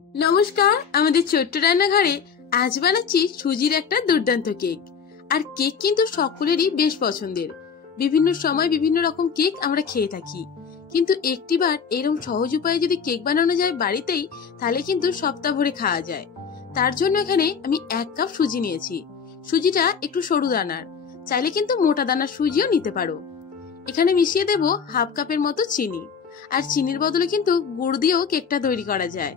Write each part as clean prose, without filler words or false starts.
নমস্কার, আমাদের ছোট্ট রান্নাঘরে আজ বানাচ্ছি সুজির একটা দুর্দান্ত কেক। আর কেক কিন্তু সকলেরই বেশ পছন্দের। বিভিন্ন সময় বিভিন্ন রকম কেক আমরা খেয়ে থাকি, কিন্তু একটিবার এরকম সহজ উপায়ে যদি কেক বানানো যায় বাড়িতেই, তাহলে কিন্তু সপ্তাহ ভরে খাওয়া যায়। তার জন্য এখানে আমি 1 কাপ সুজি নিয়েছি। সুজিটা একটু সরু দানার, চাইলে কিন্তু মোটা দানার সুজিও নিতে পারো। এখানে মিশিয়ে দেব হাফ কাপের মতো চিনি। আর চিনির বদলে কিন্তু গুড় দিয়েও কেকটা তৈরি করা যায়,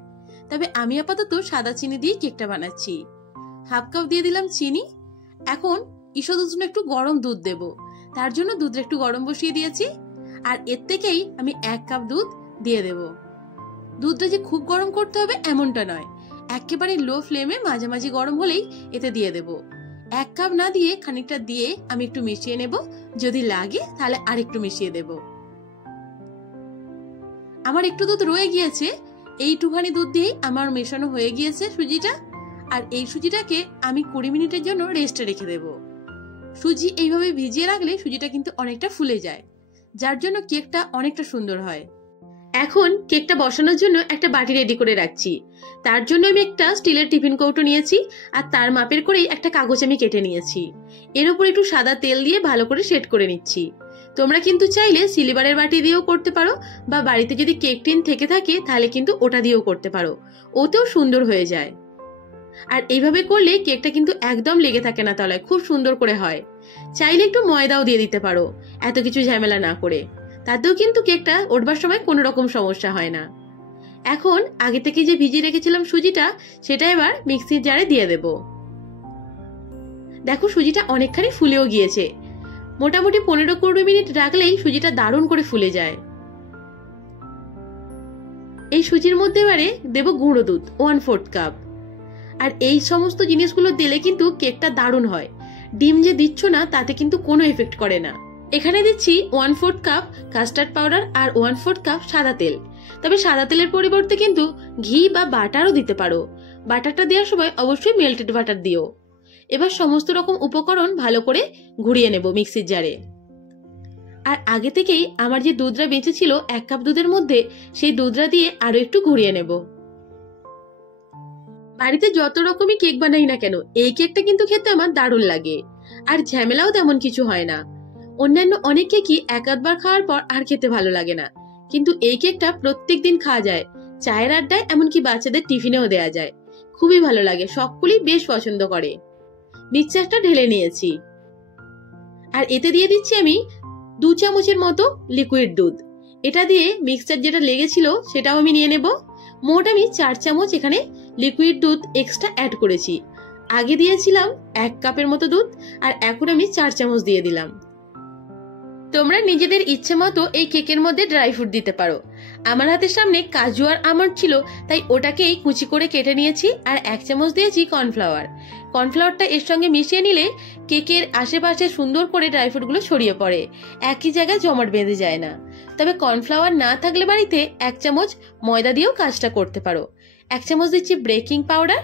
তবে আমি আপাতত সাদা চিনি দিয়ে কেকটা বানাচ্ছি। হাফ কাপ দিয়ে দিলাম চিনি। এখন ঈষৎ উষ্ণ একটু গরম দুধ দেব, তার জন্য দুধটা একটু গরম বসিয়ে দিয়েছি। আর এর থেকেই আমি 1 কাপ দুধ দিয়ে দেব। দুধটা যে খুব গরম করতে হবে এমনটা নয়, একেবারে লো ফ্লেমে মাঝামাঝি গরম হলেই এতে দিয়ে দেব। 1 কাপ না দিয়ে খানিকটা দিয়ে আমি একটু মিশিয়ে নেব, যদি লাগে তাহলে আরেকটু মিশিয়ে দেব। আমার একটু দুধ রয়ে গিয়েছে, এইটুখানি দুধ দিয়েই আমার মেশানো হয়ে গিয়েছে সুজিটা। আর এই সুজিটাকে আমি 20 মিনিটের জন্য রেস্টে রেখে দেব। সুজি এইভাবে ভিজিয়ে রাখলে সুজিটা কিন্তু অনেকটা ফুলে যায়, যার জন্য কেকটা অনেকটা সুন্দর হয়। এখন কেকটা বসানোর জন্য একটা বাটি রেডি করে রাখছি। তার জন্য আমি একটা স্টিলের টিফিন কৌটো নিয়েছি, আর তার মাপের করেই একটা কাগজ আমি কেটে নিয়েছি। এর উপর একটু সাদা তেল দিয়ে ভালো করে সেট করে নিচ্ছি। তোমরা কিন্তু চাইলে সিলিভারের বাটি দিয়েও করতে পারো, বা বাড়িতে যদি কেক টিন থেকে থাকে তাহলে কিন্তু ওটা দিয়েও করতে পারো, ওতেও সুন্দর হয়ে যায়। আর এইভাবে করলে কেকটা কিন্তু একদম লেগে থাকে না তলায়, খুব সুন্দর করে হয়। চাইলে একটু ময়দাও দিয়ে দিতে পারো, এত কিছু ঝামেলা না করে, তাতেও কিন্তু কেকটা উঠবার সময় কোনো রকম সমস্যা হয় না। এখন আগে থেকে যে ভিজিয়ে রেখেছিলাম সুজিটা, সেটা এবার মিক্সির জারে দিয়ে দেব। দেখো সুজিটা অনেকখানি ফুলেও গিয়েছে। মোটামুটি 15-20 মিনিট রাখলেই সুজিটা দারুণ করে ফুলে যায়। এই সুজির মধ্যে এবারে দেব গুঁড়ো দুধ 1/4 কাপ। আর এই সমস্ত জিনিসগুলো দিলে কিন্তু কেকটা দারুণ হয়। ডিম যে দিচ্ছ না তাতে কিন্তু কোনো এফেক্ট করে না। এখানে দিচ্ছি 1/4 কাপ কাস্টার্ড পাউডার আর 1/4 কাপ সাদা তেল। তবে সাদা তেলের পরিবর্তে কিন্তু ঘি বা বাটারও দিতে পারো। বাটারটা দেওয়ার সময় অবশ্যই মেল্টেড বাটার দিও। এবার সমস্ত রকম উপকরণ ভালো করে ঘুরিয়ে নেব মিক্সির জারে। আর আগে থেকেই আমার যে দুধটা বেঁচে ছিল 1 কাপ দুধের মধ্যে, সেই দুধটা দিয়ে আরো একটু ঘুরিয়ে নেব। বাড়িতে যত রকমই কেক বানাই না কেন, এই কেকটা কিন্তু খেতে আমার দারুণ লাগে। আর ঝামেলাও তেমন কিছু হয় না। অন্যান্য অনেক কেকই 1-আধবার খাওয়ার পর আর খেতে ভালো লাগে না, কিন্তু এই কেকটা প্রত্যেক দিন খাওয়া যায়। চায়ের আড্ডায়, এমনকি বাচ্চাদের টিফিনেও দেওয়া যায়। খুবই ভালো লাগে, সকলেই বেশ পছন্দ করে। মিক্সচারটা ঢেলে নিয়েছি। আর এতে দিয়ে দিচ্ছি আমি 2 চামচের মতো লিকুইড দুধ। এটা দিয়ে মিক্সচার যেটা লেগেছিল সেটাও আমি নিয়ে নেব। মোট আমি 4 চামচ এখানে লিকুইড দুধ এক্সট্রা অ্যাড করেছি। আগে দিয়েছিলাম 1 কাপের মতো দুধ, আর এখন আমি 4 চামচ দিয়ে দিলাম। তোমরা নিজেদের ইচ্ছে মতো এই কেকের মধ্যে ড্রাই ফ্রুট দিতে পারো। আমার হাতের সামনে কাজু আর আমন্ড ছিল, তাই ওটাকেই কুচি করে কেটে নিয়েছি। আর 1 চামচ দিয়েছি কর্নফ্লাওয়ার। কর্নফ্লাওয়ারটা এর সঙ্গে মিশিয়ে নিলে কেকের আশেপাশে সুন্দর করে ড্রাই ফ্রুটগুলো ছড়িয়ে পড়ে, একই জায়গায় জমাট বেঁধে যায় না। তবে কর্নফ্লাওয়ার না থাকলে বাড়িতে 1 চামচ ময়দা দিয়েও কাজটা করতে পারো। 1 চামচ দিচ্ছি বেকিং পাউডার,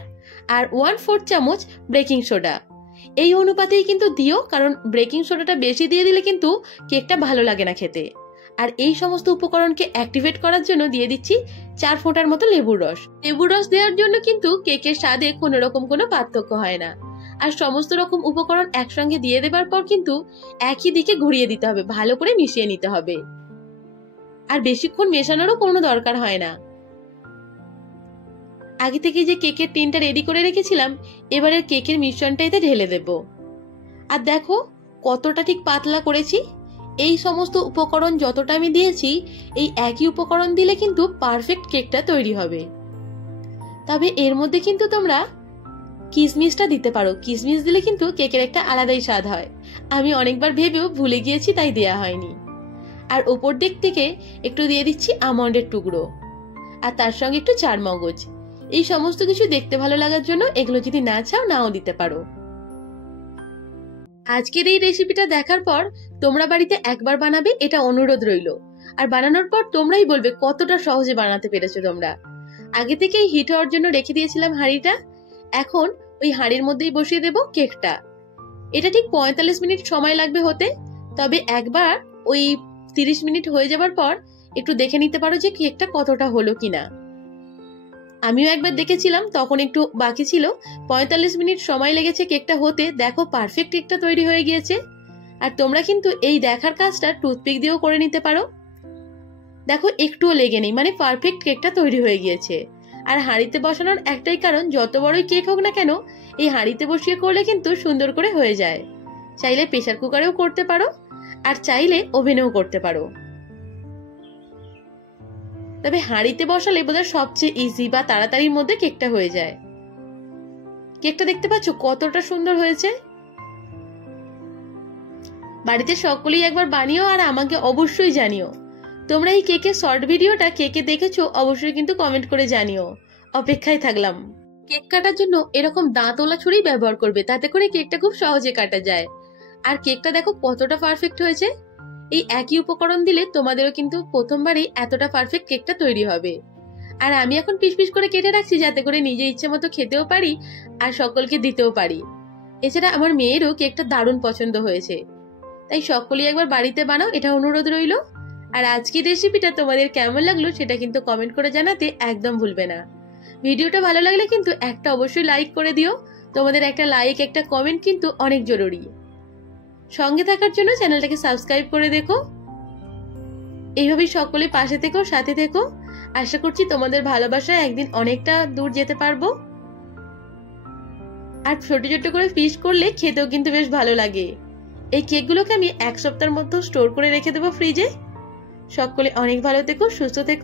আর 1/4 চামচ বেকিং সোডা। এই অনুপাতেই কিন্তু দিও, কারণ বেকিং সোডাটা বেশি দিয়ে দিলে কিন্তু কেকটা ভালো লাগে না খেতে। আর এই সমস্ত উপকরণকে অ্যাক্টিভেট করার জন্য দিয়ে দিচ্ছি 4 ফোঁটার মতো লেবুর রস। লেবুর রস দেওয়ার জন্য কিন্তু কেকের স্বাদে কোনো রকম কোনো পার্থক্য হয় না। আর সমস্ত রকম উপকরণ একসঙ্গে দিয়ে দেবার পর কিন্তু একই দিকে ঘুরিয়ে দিতে হবে, ভালো করে মিশিয়ে নিতে হবে। আর বেশিক্ষণ মেশানোরও কোনো দরকার হয় না। আগে থেকে যে কেকের টিনটা রেডি করে রেখেছিলাম, এবারের কেকের মিশ্রণটা এতে ঢেলে দেব। আর দেখো কতটা ঠিক পাতলা করেছি। এই সমস্ত উপকরণ যতটা আমি দিয়েছি, এই একই উপকরণ দিলে কিন্তু পারফেক্ট কেকটা তৈরি হবে। তবে এর মধ্যে কিন্তু তোমরা কিশমিশটা দিতে পারো। কিশমিশ দিলে কিন্তু কেকের একটা আলাদাই স্বাদ হয়। আমি অনেকবার ভেবেও ভুলে গিয়েছি, তাই দেয়া হয়নি। আর উপর দিক থেকে একটু দিয়ে দিচ্ছি আমন্ডের টুকরো, আর তার সঙ্গে একটু চারমগজ। এই সমস্ত কিছু দেখতে ভালো লাগার জন্য এগুলো যদি না চাও নাও দিতে পারো। আজকের এই রেসিপিটা দেখার পর তোমরা বাড়িতে একবার বানাবে, এটা অনুরোধ রইল। আর বানানোর পর তোমরাই বলবে কতটা সহজে বানাতে পেরেছো তোমরা। আগে থেকেই হিট হওয়ার জন্য রেখে দিয়েছিলাম হাঁড়িটা। এখন ওই হাঁড়ির মধ্যেই বসিয়ে দেব কেকটা। এটা ঠিক 45 মিনিট সময় লাগবে হতে। তবে একবার ওই 30 মিনিট হয়ে যাবার পর একটু দেখে নিতে পারো যে কেকটা কতটা হলো কিনা। আমিও একবার দেখেছিলাম, তখন একটু বাকি ছিল। 45 মিনিট সময় লেগেছে কেকটা হতে। দেখো পারফেক্ট কেকটা তৈরি হয়ে গিয়েছে। আর তোমরা কিন্তু এই দেখার কাজটা টুথপিক দিয়েও করে নিতে পারো। দেখো একটুও লেগে নেই, মানে পারফেক্ট কেকটা তৈরি হয়ে গিয়েছে। আর হাঁড়িতে বসানোর একটাই কারণ, যত বড়ই কেক হোক না কেন এই হাঁড়িতে বসিয়ে করলে কিন্তু সুন্দর করে হয়ে যায়। চাইলে প্রেসার কুকারেও করতে পারো, আর চাইলে ওভেনেও করতে পারো। তবে হাঁড়িতে বসালে বোধহয় সবচেয়ে ইজি বা তাড়াতাড়ির মধ্যে কেকটা হয়ে যায়। কেকটা দেখতে পাচ্ছ কতটা সুন্দর হয়েছে। বাড়িতে সকলেই একবার বানিও আর আমাকে অবশ্যই জানিও। তোমরা এই কেকের শর্ট ভিডিওটা কে কে দেখেছো অবশ্যই কিন্তু কমেন্ট করে জানিও। অপেক্ষায় থাকলাম। কেক কাটার জন্য এরকম দাঁতওয়ালা ছুরি ব্যবহার করবে, তাতে করে কেকটা খুব সহজে কাটা যায়। আর কেকটা দেখো কতটা পারফেক্ট হয়েছে। এই একই উপকরণ দিলে তোমাদেরও কিন্তু প্রথমবারই এতটা পারফেক্ট কেকটা তৈরি হবে। আর আমি এখন পিস পিস করে কেটে রাখছি, যাতে করে নিজে ইচ্ছে মতো খেতেও পারি আর সকলকে দিতেও পারি। এছাড়া আমার মেয়েরও কেকটা দারুণ পছন্দ হয়েছে। তাই সকলেই একবার বাড়িতে বানাও, এটা অনুরোধ রইল। আর আজকের রেসিপিটা তোমাদের কেমন লাগলো সেটা কিন্তু কমেন্ট করে জানাতে একদম ভুলবে না। ভিডিওটা ভালো লাগলে কিন্তু একটা অবশ্যই লাইক করে দিও। তোমাদের একটা লাইক, একটা কমেন্ট কিন্তু অনেক জরুরি। সঙ্গে থাকার জন্য চ্যানেলটাকে সাবস্ক্রাইব করে দেখো। এইভাবেই সকলে পাশে থেকো, সাথে থেকো। আশা করছি তোমাদের ভালোবাসায় একদিন অনেকটা দূর যেতে পারবো। আর ছোট ছোট করে পিস করলে খেতেও কিন্তু বেশ ভালো লাগে। এই কেকগুলোকে আমি 1 সপ্তাহের মধ্যে স্টোর করে রেখে দেবো ফ্রিজে। সকলে অনেক ভালো থেকো, সুস্থ থেকো।